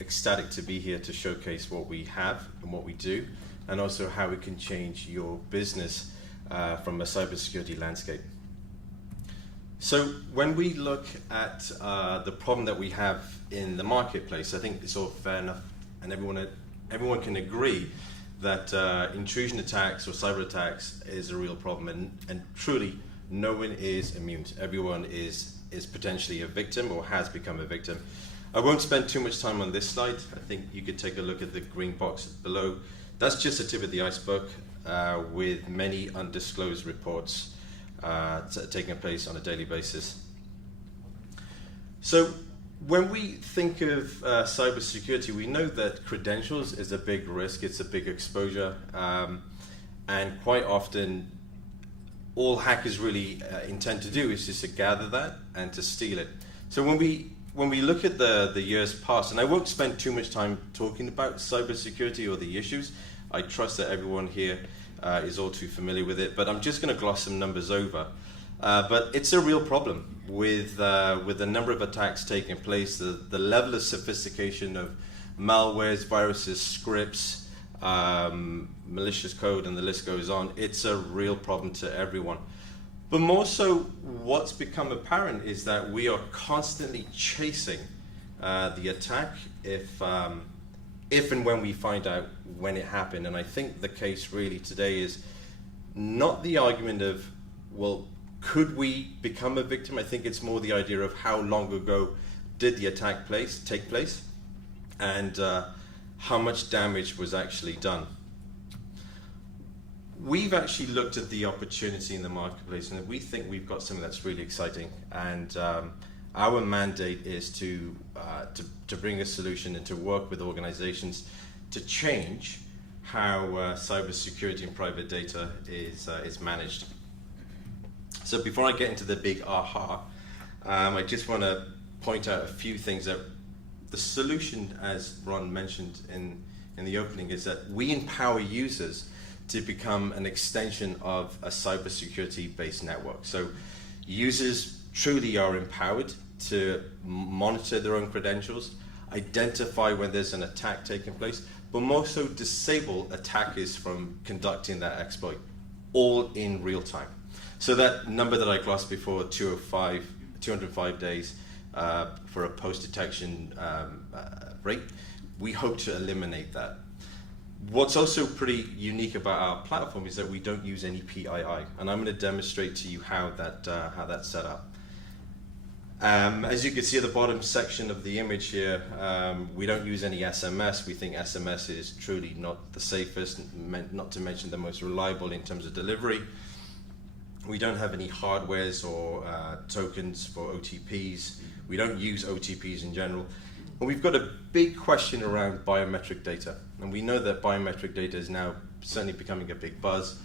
ecstatic to be here to showcase what we have and what we do, and also how we can change your business from a cybersecurity landscape. So when we look at the problem that we have in the marketplace, I think it's all fair enough, and everyone can agree that intrusion attacks or cyber attacks is a real problem, and truly no one is immune. Everyone is potentially a victim or has become a victim. I won't spend too much time on this slide. I think you could take a look at the green box below. That's just the tip of the iceberg, with many undisclosed reports taking place on a daily basis. So when we think of cybersecurity, we know that credentials is a big risk, it's a big exposure, and quite often all hackers really intend to do is just to gather that and to steal it. So when we look at the years past, and I won't spend too much time talking about cybersecurity or the issues, I trust that everyone here is all too familiar with it, but I'm just going to gloss some numbers over. But it's a real problem with the number of attacks taking place, the level of sophistication of malwares, viruses, scripts, malicious code, and the list goes on. It's a real problem to everyone. But more so, what's become apparent is that we are constantly chasing the attack if and when we find out when it happened. And I think the case really today is not the argument of, well, could we become a victim? I think it's more the idea of how long ago did the attack take place, and how much damage was actually done. We've actually looked at the opportunity in the marketplace, and we think we've got something that's really exciting. And our mandate is to bring a solution and to work with organizations to change how cybersecurity and private data is managed. So before I get into the big aha, I just want to point out a few things. That the solution, as Ron mentioned in the opening, is that we empower users to become an extension of a cybersecurity-based network. So users truly are empowered to monitor their own credentials, identify when there's an attack taking place, but more so disable attackers from conducting that exploit, all in real time. So that number that I glossed before, 205 days for a post-detection rate, we hope to eliminate that. What's also pretty unique about our platform is that we don't use any PII, and I'm going to demonstrate to you how that's set up. As you can see at the bottom section of the image here, we don't use any SMS. We think SMS is truly not the safest, not to mention the most reliable in terms of delivery. We don't have any hardwares or tokens for OTPs. We don't use OTPs in general. And we've got a big question around biometric data. And we know that biometric data is now certainly becoming a big buzz.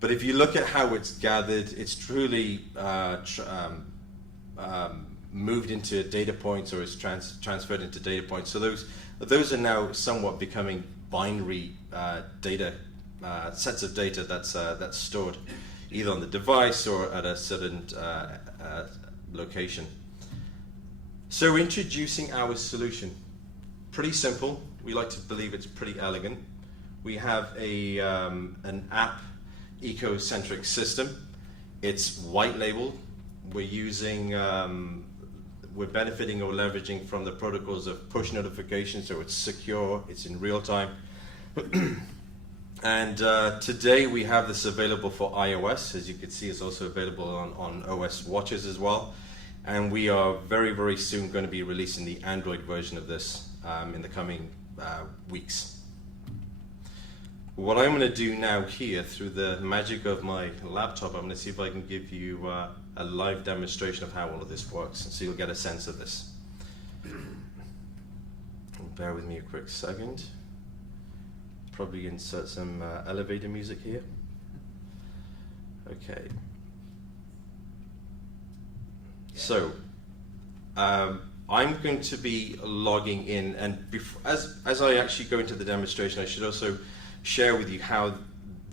But if you look at how it's gathered, it's truly moved into data points, or is transferred into data points. So those are now somewhat becoming binary data, sets of data that's stored either on the device or at a certain location. So introducing our solution, pretty simple. We like to believe it's pretty elegant. We have an app eco-centric system. It's white labeled. We're benefiting or leveraging from the protocols of push notifications, so it's secure, it's in real time. And today we have this available for iOS. As you can see, it's also available on OS watches as well. And we are very, very soon going to be releasing the Android version of this in the coming weeks. What I'm going to do now here, through the magic of my laptop, I'm going to see if I can give you a live demonstration of how all of this works, so you'll get a sense of this. Bear with me a quick second. Probably insert some elevator music here. Okay. So, I'm going to be logging in, and as I actually go into the demonstration, I should also share with you how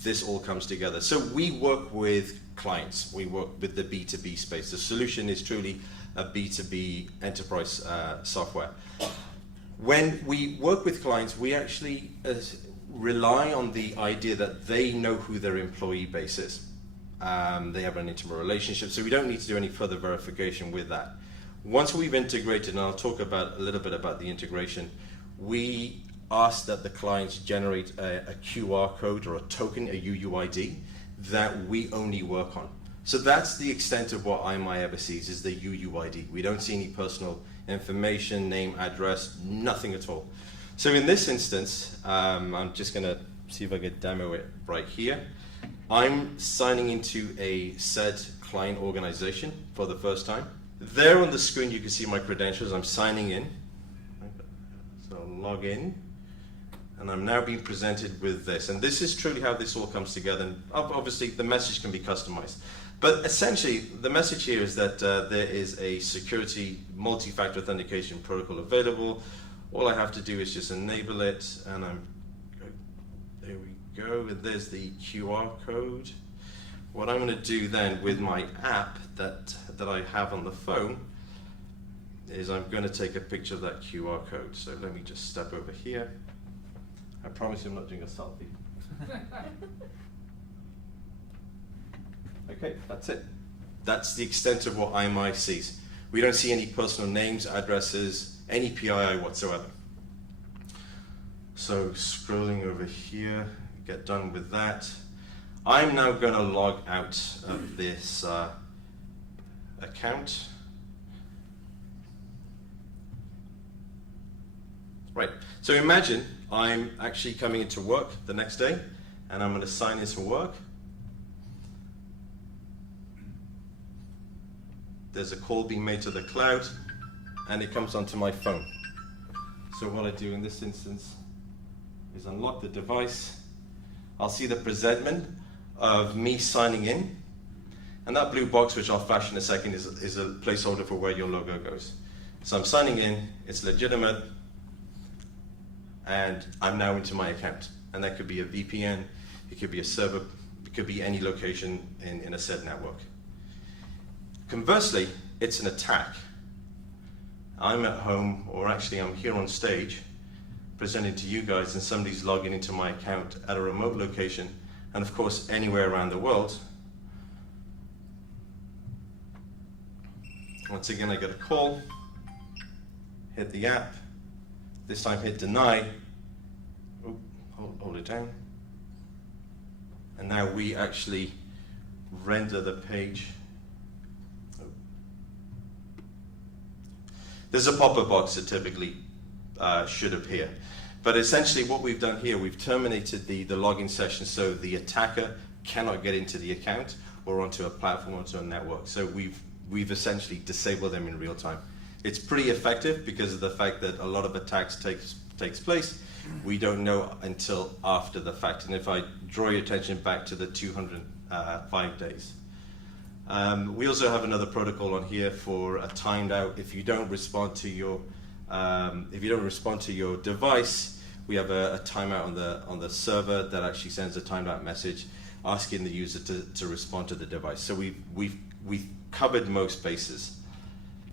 this all comes together. So we work with clients, we work with the B2B space. The solution is truly a B2B enterprise software. When we work with clients, we actually rely on the idea that they know who their employee base is. They have an intimate relationship, so we don't need to do any further verification with that. Once we've integrated, and I'll talk about a little bit about the integration, we ask that the clients generate a QR code or a token, a UUID, that we only work on. So that's the extent of what IAmI ever sees, is the UUID. We don't see any personal information, name, address, nothing at all. So in this instance, I'm just going to see if I can demo it right here. I'm signing into a said client organization for the first time. There on the screen you can see my credentials. I'm signing in. So I'll log in. And I'm now being presented with this. And this is truly how this all comes together. And obviously the message can be customized. But essentially, the message here is that there is a security multi-factor authentication protocol available. All I have to do is just enable it, and there we go. And there's the QR code. What I'm going to do then with my app that I have on the phone is I'm going to take a picture of that QR code. So let me just step over here. I promise you I'm not doing a selfie. Okay, that's it. That's the extent of what IAmI sees. We don't see any personal names, addresses, any PII whatsoever. So scrolling over here, get done with that. I'm now going to log out of this account. Right, so imagine I'm actually coming into work the next day, and I'm going to sign in some work. There's a call being made to the cloud, and it comes onto my phone. So what I do in this instance is unlock the device. I'll see the presentment of me signing in, and that blue box, which I'll flash in a second, is a placeholder for where your logo goes. So I'm signing in, it's legitimate, and I'm now into my account. And that could be a VPN, it could be a server, it could be any location in a said network. Conversely, it's an attack. I'm at home, or actually I'm here on stage, presenting to you guys, and somebody's logging into my account at a remote location, and of course anywhere around the world. Once again, I get a call, hit the app, this time hit deny. Oh, hold it down. And now we actually render the page. There's a pop-up box that typically should appear. But essentially what we've done here, we've terminated the login session so the attacker cannot get into the account or onto a platform, onto a network. So we've essentially disabled them in real time. It's pretty effective because of the fact that a lot of attacks takes place. We don't know until after the fact. And if I draw your attention back to the 205 days. We also have another protocol on here for a timed out. If you don't respond to your device, we have a timeout on the server that actually sends a timed out message asking the user to respond to the device. So we've covered most bases.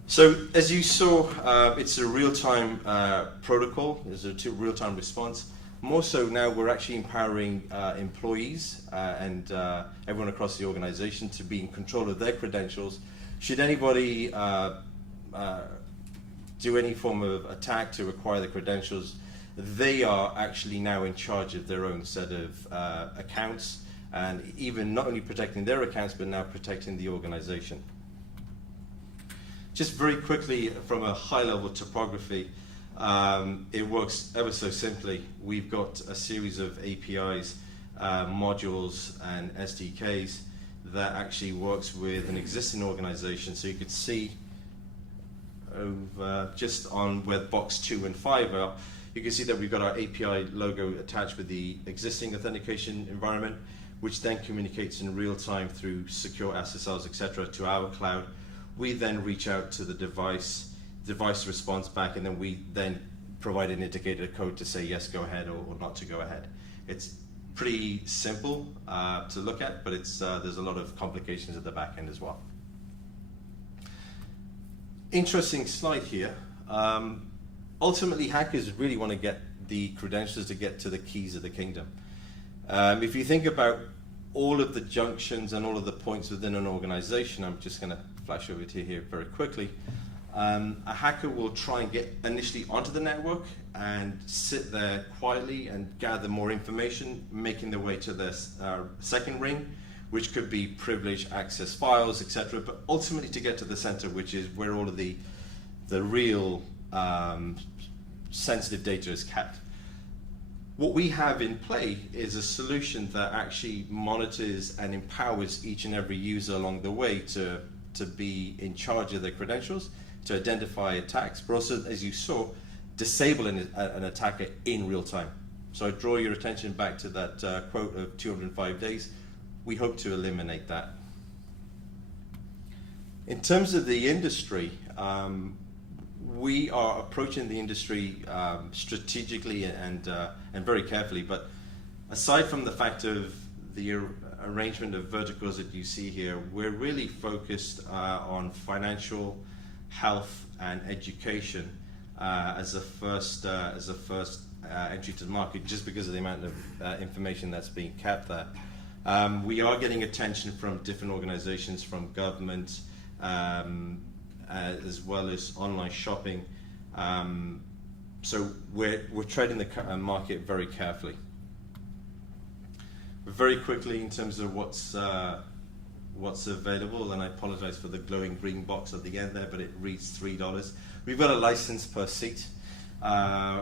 So as you saw, it's a real-time protocol. There's a real-time response. More so now, we're actually empowering employees and everyone across the organization to be in control of their credentials. Should anybody do any form of attack to acquire the credentials, they are actually now in charge of their own set of accounts, and even not only protecting their accounts, but now protecting the organization. Just very quickly, from a high-level topography, it works ever so simply. We've got a series of APIs, modules, and SDKs that actually works with an existing organization. So you could see over just on where box 2 and 5 are, you can see that we've got our API logo attached with the existing authentication environment, which then communicates in real time through secure SSLs, etc., to our cloud. We then reach out to the device responds back, and then we then provide an indicator code to say yes, go ahead, or not to go ahead. It's pretty simple to look at, but there's a lot of complications at the back end as well. Interesting slide here. ultimately, hackers really want to get the credentials to get to the keys of the kingdom. If you think about all of the junctions and all of the points within an organization, I'm just going to flash over to here very quickly. A hacker will try and get initially onto the network and sit there quietly and gather more information, making their way to the second ring, which could be privileged access files, etc. But ultimately to get to the center, which is where all of the real sensitive data is kept. What we have in play is a solution that actually monitors and empowers each and every user along the way to be in charge of their credentials, to identify attacks, but also, as you saw, disable an attacker in real time. So I draw your attention back to that quote of 205 days. We hope to eliminate that. In terms of the industry, we are approaching the industry strategically and very carefully, but aside from the fact of the arrangement of verticals that you see here, we're really focused on financial, health, and education as a first entry to the market, just because of the amount of information that's being kept there. We are getting attention from different organizations, from government, as well as online shopping. So we're treading the market very carefully. Very quickly, in terms of what's available, and I apologize for the glowing green box at the end there, but it reads $3. We've got a license per seat,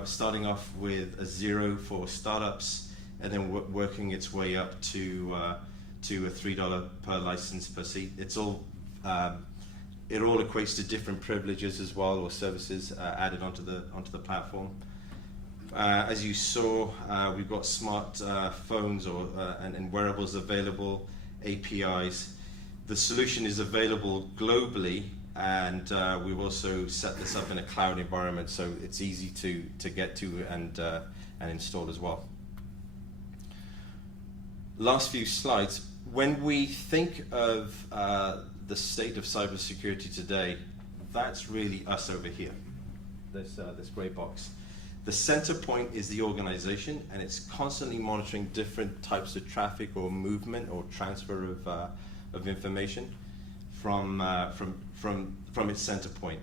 starting off with a 0 for startups, and then working its way up to a $3 per license per seat. It's all it all equates to different privileges as well, or services added onto the platform. As you saw, we've got smart phones and wearables available, APIs. The solution is available globally, and we've also set this up in a cloud environment, so it's easy to get to and install as well. Last few slides. When we think of the state of cybersecurity today, that's really us over here, this gray box. The center point is the organization, and it's constantly monitoring different types of traffic or movement or transfer of information from its center point.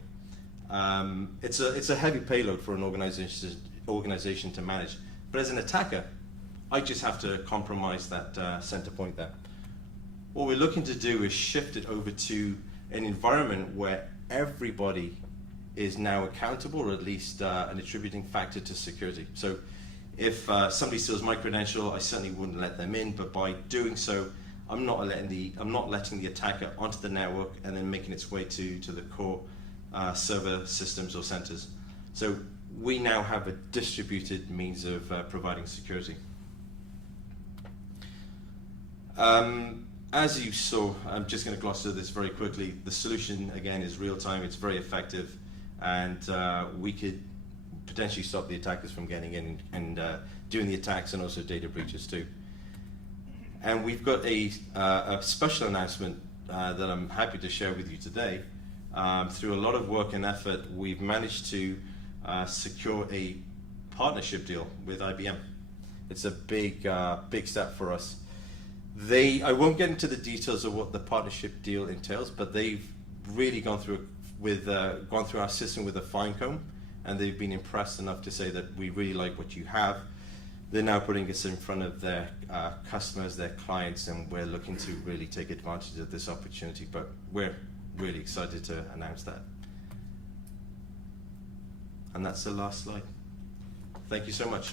It's a heavy payload for an organization to manage, but as an attacker, I just have to compromise that center point there. What we're looking to do is shift it over to an environment where everybody is now accountable, or at least an attributing factor to security. So if somebody steals my credential, I certainly wouldn't let them in, but by doing so, I'm not letting the attacker onto the network and then making its way to the core server systems or centers. So we now have a distributed means of providing security. As you saw, I'm just going to gloss through this very quickly. The solution, again, is real-time. It's very effective, and we could potentially stop the attackers from getting in and doing the attacks, and also data breaches too. And we've got a special announcement that I'm happy to share with you today. Through a lot of work and effort, we've managed to secure a partnership deal with IBM. It's a big step for us. I won't get into the details of what the partnership deal entails, but they've really gone through our system with a fine comb, and they've been impressed enough to say that we really like what you have. They're now putting us in front of their customers, their clients, and we're looking to really take advantage of this opportunity, but we're really excited to announce that. And that's the last slide. Thank you so much.